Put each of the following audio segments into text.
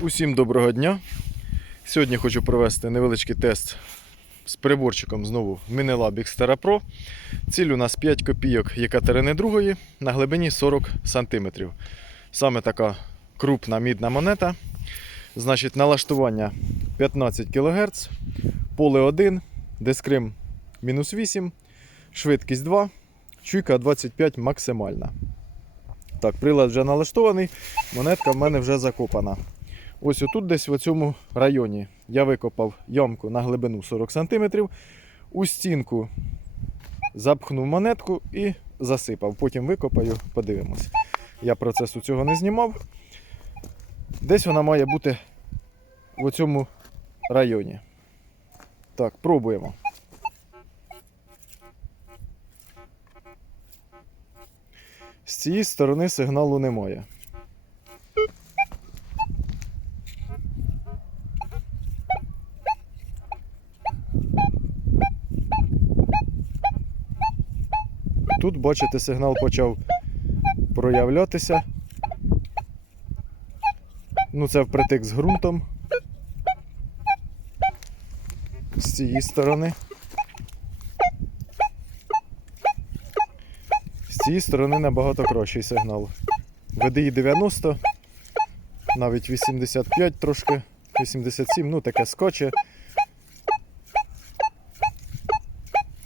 Усім доброго дня. Сьогодні хочу провести невеличкий тест з приборчиком знову Minelab Xterra Pro. Ціль у нас 5 копійок Єкатерини II на глибині 40 см. Саме така крупна мідна монета. Значить, налаштування 15 кГц, поле 1, дискрим мінус 8, швидкість 2, чуйка 25 максимальна. Так, прилад вже налаштований, монетка в мене вже закопана. Ось отут, десь в цьому районі, я викопав ямку на глибину 40 см. У стінку запхнув монетку і засипав. Потім викопаю, подивимось. Я процесу цього не знімав. Десь вона має бути в цьому районі. Так, пробуємо. З цієї сторони сигналу немає. Тут, бачите, сигнал почав проявлятися. Ну, це впритик з ґрунтом. З цієї сторони. З цієї сторони набагато кращий сигнал. VDI 90, навіть 85 трошки, 87, ну таке скоче.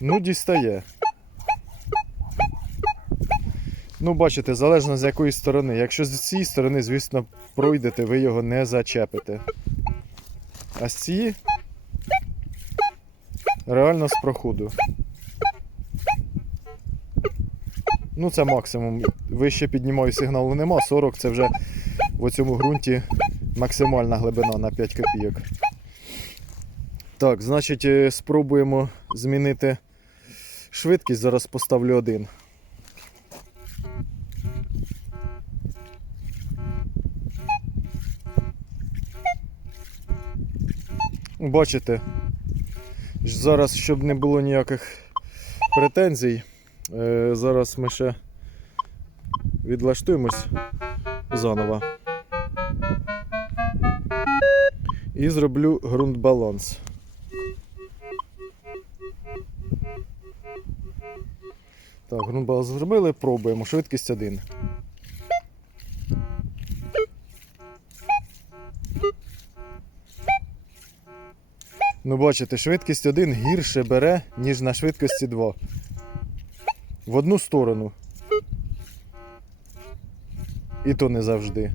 Ну, дістає. Ну, бачите, залежно з якої сторони. Якщо з цієї сторони, звісно, пройдете, ви його не зачепите. А з цієї реально з проходу. Ну, це максимум. Вище піднімаю сигналу нема. 40 це вже в цьому ґрунті максимальна глибина на 5 копійок. Так, значить, е, спробуємо змінити швидкість. Зараз поставлю один. Бачите, зараз, щоб не було ніяких претензій, е, зараз ми ще відлаштуємось заново. І зроблю ґрунт-баланс. Так, ґрунт-баланс зробили, пробуємо. Швидкість 1. Ну, бачите, швидкість 1 гірше бере, ніж на швидкості 2. В одну сторону. І то не завжди.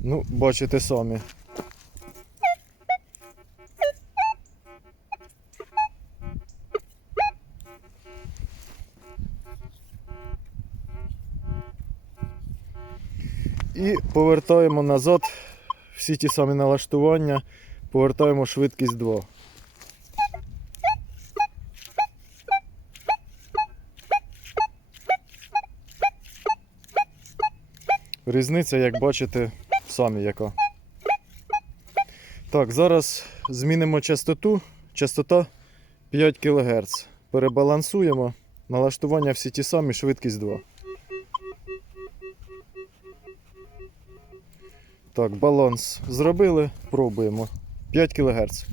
Ну, бачите самі. І повертаємо назад всі ті самі налаштування, повертаємо швидкість 2. Різниця, як бачите, самі яка. Так, зараз змінимо частоту. Частота 5 кГц. Перебалансуємо. Налаштування всі ті самі, швидкість 2. Так, баланс зробили, пробуємо. 5 кГц.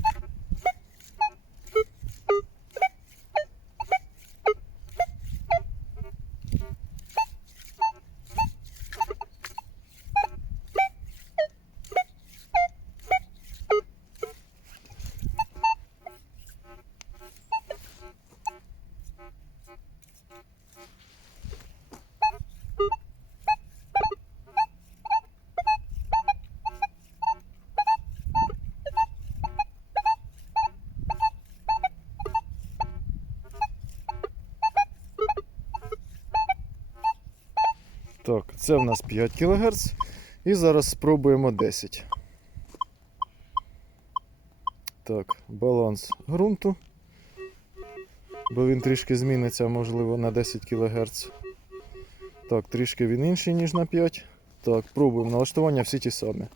Так, це в нас 5 кГц. І зараз спробуємо 10. Так, баланс ґрунту. Бо він трішки зміниться, можливо, на 10 кГц. Так, трішки він інший, ніж на 5. Так, пробуємо налаштування всі ті самі.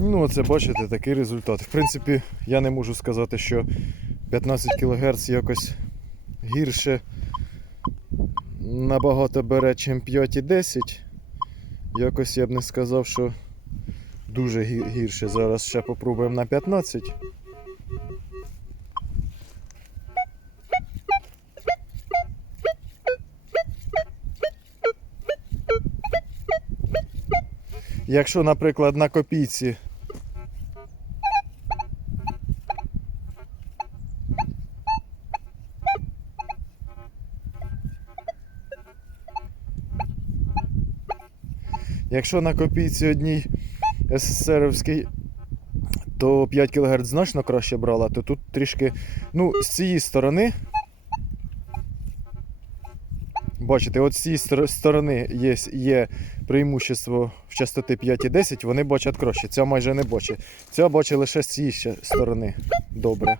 Ну, оце бачите, такий результат. В принципі, я не можу сказати, що 15 кГц якось гірше набагато бере, чим 5 і 10. Якось я б не сказав, що дуже гірше. Зараз ще попробуємо на 15. Якщо, наприклад, на копійці Якщо на копійці одній СССРівській, то 5 кГц значно краще брала, то тут трішки. Ну, з цієї сторони. Бачите, от з цієї сторони є, є преимущество в частоти 5 і 10, вони бачать краще. Ця майже не бачить. Ця бачить лише з цієї сторони. Добре.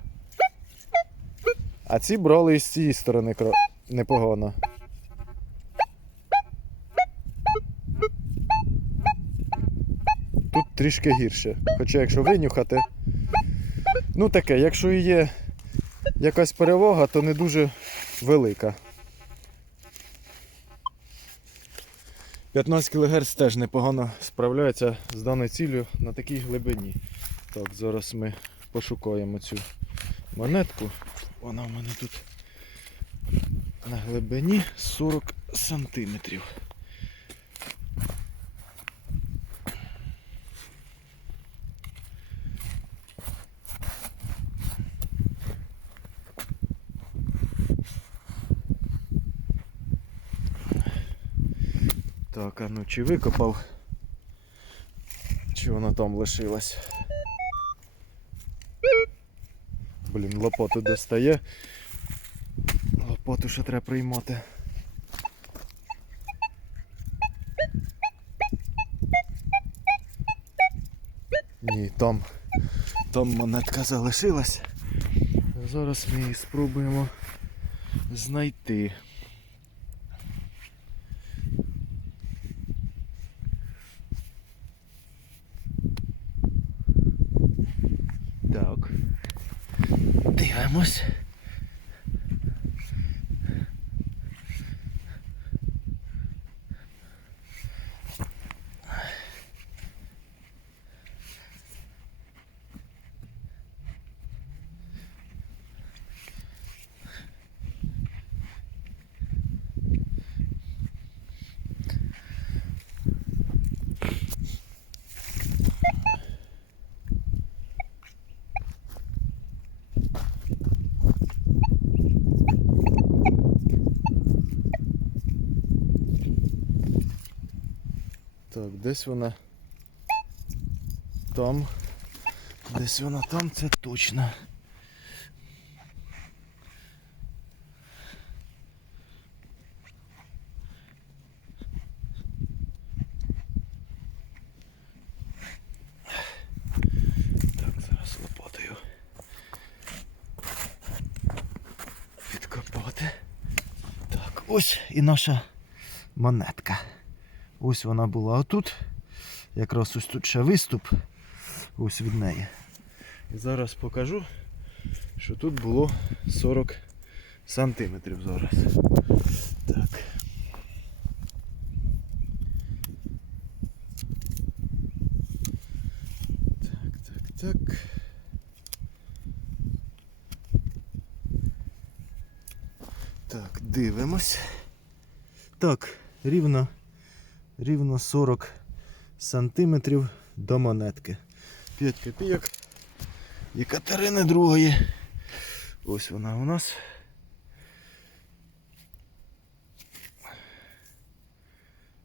А ці брали і з цієї сторони непогано. Тут трішки гірше. Хоча якщо винюхати. Ну таке, якщо і є якась перевага, то не дуже велика. 15 кГц теж непогано справляється з даною ціллю на такій глибині. Так, зараз ми пошукаємо цю монетку. Вона в мене тут на глибині 40 сантиметрів. Так, а ну чи викопав? Чи вона там лишилась? Блін, лопату достає. Лопату ще треба приймати. Ні, там, там монетка залишилась. Зараз ми її спробуємо знайти. Так. Дивимось. Так, десь вона там. Десь вона там, це точно. Ось і наша монетка. Ось вона була отут. Якраз ось тут ще виступ. Ось від неї. І зараз покажу, що тут було 40 сантиметрів зараз. Так. Так, так, так. Так, дивимось. Так, рівно рівно 40 сантиметрів до монетки. 5 копійок. І Катерини другої. Ось вона у нас.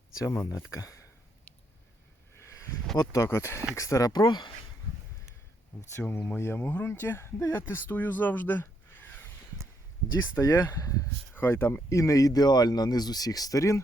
Ця монетка. От так от Xterra Pro. В цьому моєму ґрунті, де я тестую завжди. Дістає, хай там і не ідеально, не з усіх сторін.